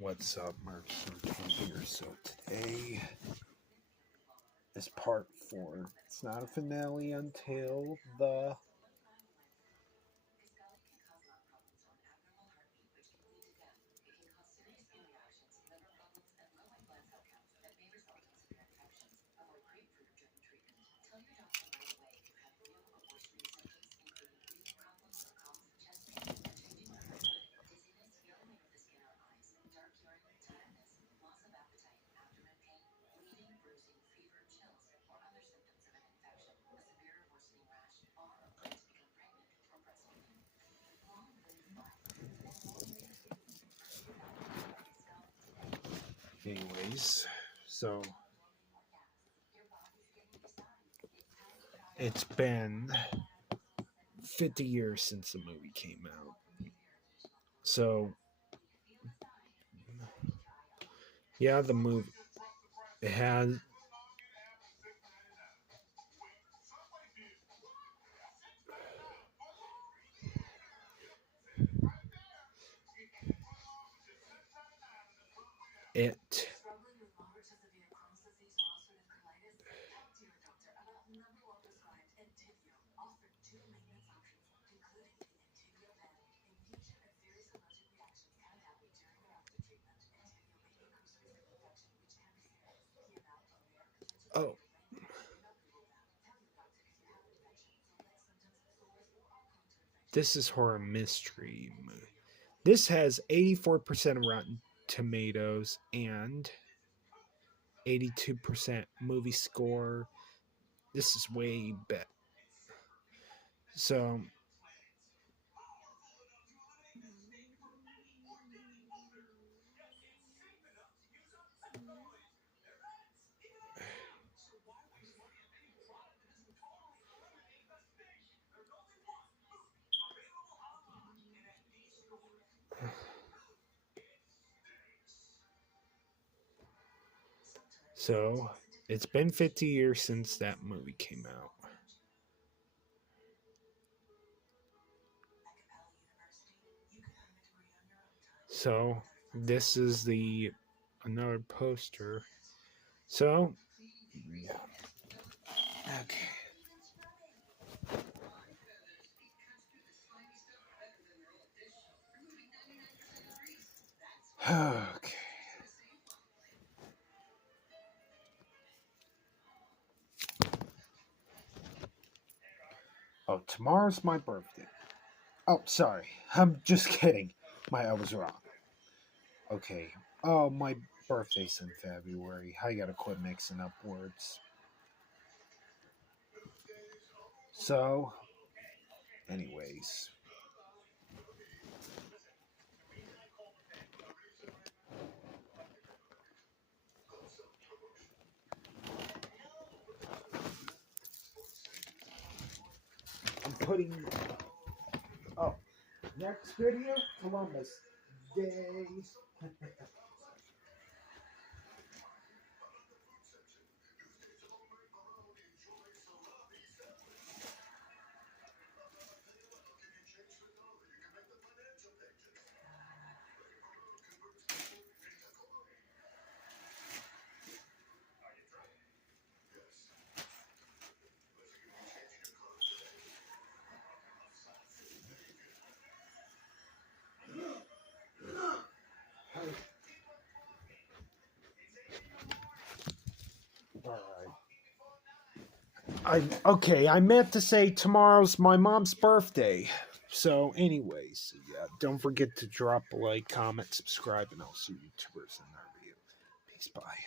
What's up, Mark here? So today is part 4. It's not a finale until the anyways. So it's been 50 years since the movie came out. So yeah, the movie it has it oh this is horror mystery movie. This has 84% Rotten Tomatoes and 82% movie score. This is way better. So So, it's been 50 years since that movie came out. So, this is the another poster. So, yeah. Okay. Okay. Oh, tomorrow's my birthday. Oh, sorry. I'm just kidding. I was wrong. Okay. Oh, my birthday's in February. I gotta quit mixing up words. So, anyways. I'm putting. Oh, next video, Columbus Day. I meant to say tomorrow's my mom's birthday. So, anyways, yeah, don't forget to drop a like, comment, subscribe, and I'll see you YouTubers in our video. Peace, bye.